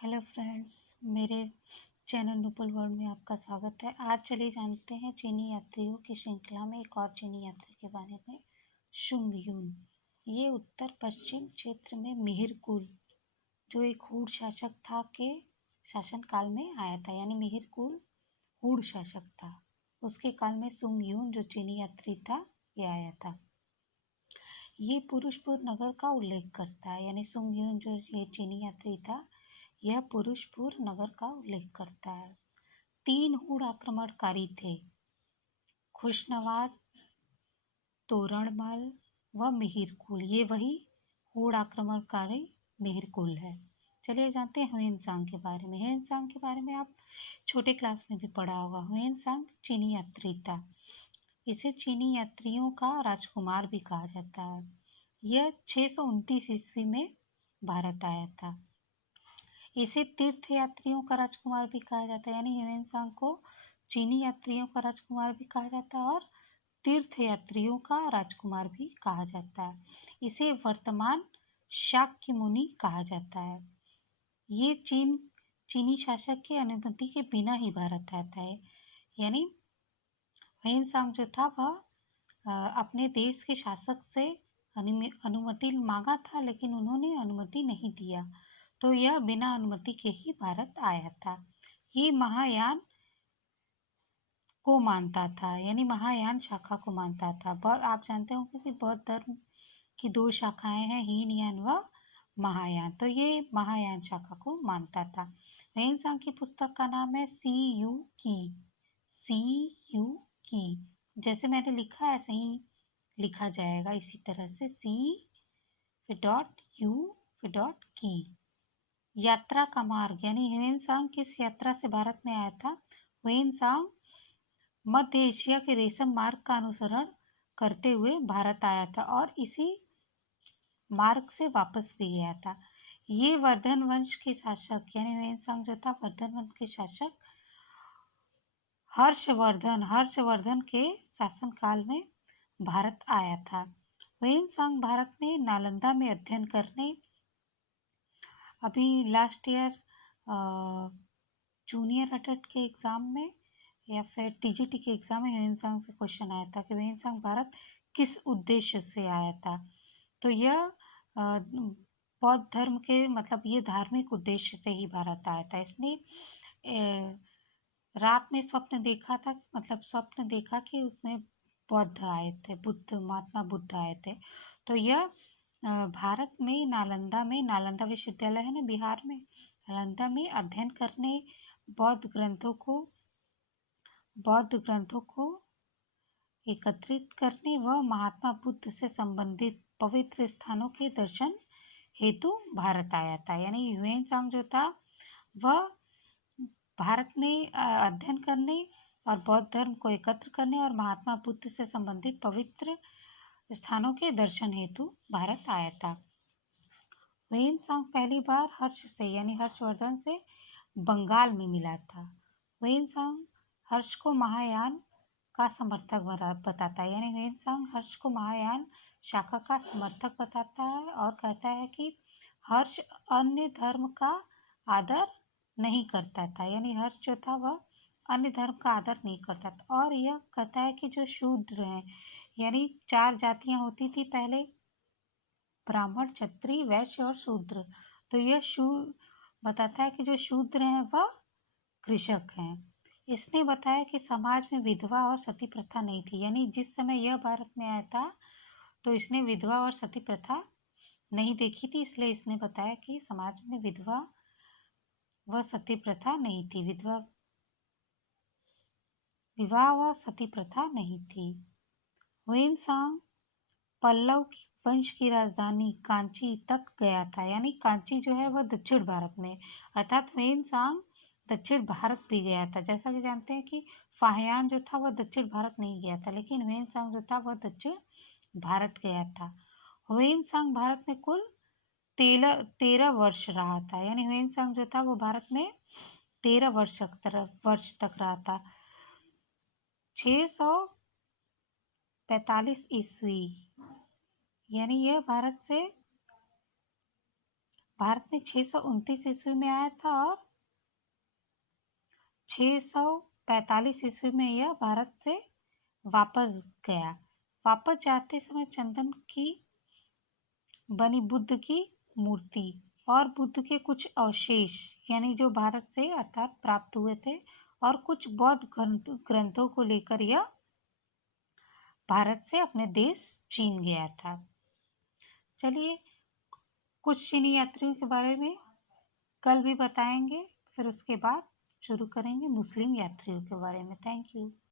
Hello friends, मेरे channel नुपुल world में आपका स्वागत है। आज चलिए जानते हैं चीनी यात्रियों की श्रृंखला में एक और चीनी यात्री के बारे में, शुंग यून। ये उत्तर पश्चिम क्षेत्र में मिहिरकुल, जो एक हूण शासक था, के शासनकाल में आया था। यानी मिहिरकुल हूण शासक था, उसके काल में शुंग यून जो चीनी यात्री था ये आया था। ये पुरुषपुर नगर का उल्लेख करता है। यानी शुंग यून जो ये चीनी यात्री था, यह पुरुषपुर नगर का उल्लेख करता है। 3 हूण आक्रमणकारी थे, खुशनवाज, तोरणमल व मिहिरकुल। ये वही हूण आक्रमणकारी मिहिरकुल है। चलिए जानते हैं ह्वेनसांग के बारे में। ह्वेनसांग के बारे में आप छोटे क्लास में भी पढ़ा होगा। ह्वेनसांग चीनी यात्री था। इसे चीनी यात्रियों का राजकुमार भी कहा जाता है। यह 629 ईस्वी में भारत आया था। इसे तीर्थ यात्रियों का राजकुमार भी कहा जाता है। यानी ह्वेनसांग को चीनी यात्रियों का राजकुमार भी कहा जाता है और तीर्थ यात्रियों का राजकुमार भी कहा जाता है। इसे वर्तमान शाक्य मुनि कहा जाता है। ये चीनी शासक की अनुमति के बिना ही भारत आता है। यानी ह्वेनसांग जो था वह अपने देश के शासक से अनुमति मांगा था, लेकिन उन्होंने अनुमति नहीं दिया, तो यह बिना अनुमति के ही भारत आया था। ये महायान को मानता था, यानी महायान शाखा को मानता था। आप जानते होंगे कि बौद्ध धर्म की 2 शाखाएं हैं, हीनयान व महायान। तो ये महायान शाखा को मानता था। ह्वेनसांग की पुस्तक का नाम है सी यू की। जैसे मैंने लिखा ऐसे ही लिखा जाएगा, इसी तरह से सी.यू.की। यात्रा का मार्ग, यानी ह्वेनसांग किस यात्रा से भारत में आया था? ह्वेनसांग मध्य एशिया के रेशम मार्ग का अनुसरण करते हुए भारत आया था और इसी मार्ग से वापस भी गया था। ये वर्धन वंश के शासक, यानी ह्वेनसांग जो था वर्धन वंश के शासक हर्षवर्धन के शासनकाल में भारत आया था। ह्वेनसांग भारत में नालंदा में अध्ययन करने, अभी लास्ट ईयर जूनियर अटेट के एग्ज़ाम में या फिर टीजीटी के एग्ज़ाम में ह्वेनसांग से क्वेश्चन आया था कि ह्वेनसांग भारत किस उद्देश्य से आया था। तो यह बौद्ध धर्म के, मतलब ये धार्मिक उद्देश्य से ही भारत आया था। इसने रात में स्वप्न देखा था, मतलब स्वप्न देखा कि उसमें बौद्ध आए थे, महात्मा बुद्ध आए थे। तो यह भारत में नालंदा विश्वविद्यालय है ना बिहार में, नालंदा में अध्ययन करने, बौद्ध ग्रंथों को एकत्रित करने व महात्मा बुद्ध से संबंधित पवित्र स्थानों के दर्शन हेतु भारत आया था। यानी ह्वेनसांग जो था वह भारत में अध्ययन करने और बौद्ध धर्म को एकत्र करने और महात्मा बुद्ध से संबंधित पवित्र स्थानों के दर्शन हेतु भारत आया था। ह्वेनसांग पहली बार हर्षवर्धन से बंगाल में मिला था। ह्वेनसांग हर्ष को महायान का समर्थक बताता है। यानी ह्वेनसांग हर्ष को महायान शाखा का समर्थक बताता है और कहता है कि हर्ष अन्य धर्म का आदर नहीं करता था। यानी हर्ष जो था वह अन्य धर्म का आदर नहीं करता था और यह कहता है कि जो शूद्र हैं, यानी 4 जातियां होती थी पहले, ब्राह्मण, क्षत्रिय, वैश्य और शूद्र। तो यह बताता है कि जो शूद्र हैं वह कृषक हैं। इसने बताया कि समाज में विधवा और सती प्रथा नहीं थी। यानी जिस समय यह भारत में आया था तो इसने विधवा और सती प्रथा नहीं देखी थी, इसलिए इसने बताया कि समाज में विधवा व सती प्रथा नहीं थी, विवाह व सती प्रथा नहीं थी। ह्वेनसांग पल्लव वंश की राजधानी कांची तक गया था। यानी कांची जो है वह दक्षिण भारत में, अर्थात ह्वेनसांग दक्षिण भारत भी गया था। जैसा कि जानते हैं कि फाहियान जो था वह दक्षिण भारत नहीं गया था, लेकिन ह्वेनसांग जो था वह दक्षिण भारत गया था। ह्वेनसांग भारत में कुल 13 वर्ष रहा था। यानी ह्वेनसांग जो था वो भारत में 13 वर्ष तक रहा था। 645 ईस्वी, यानी यह भारत से भारत में 629 ईस्वी में आया था और 645 ईस्वी में यह भारत से वापस गया। वापस जाते समय चंदन की बनी बुद्ध की मूर्ति और बुद्ध के कुछ अवशेष यानी जो भारत से अर्थात प्राप्त हुए थे और कुछ बौद्ध ग्रंथों को लेकर यह भारत से अपने देश चीन गया था। चलिए कुछ चीनी यात्रियों के बारे में कल भी बताएंगे, फिर उसके बाद शुरू करेंगे मुस्लिम यात्रियों के बारे में। Thank you.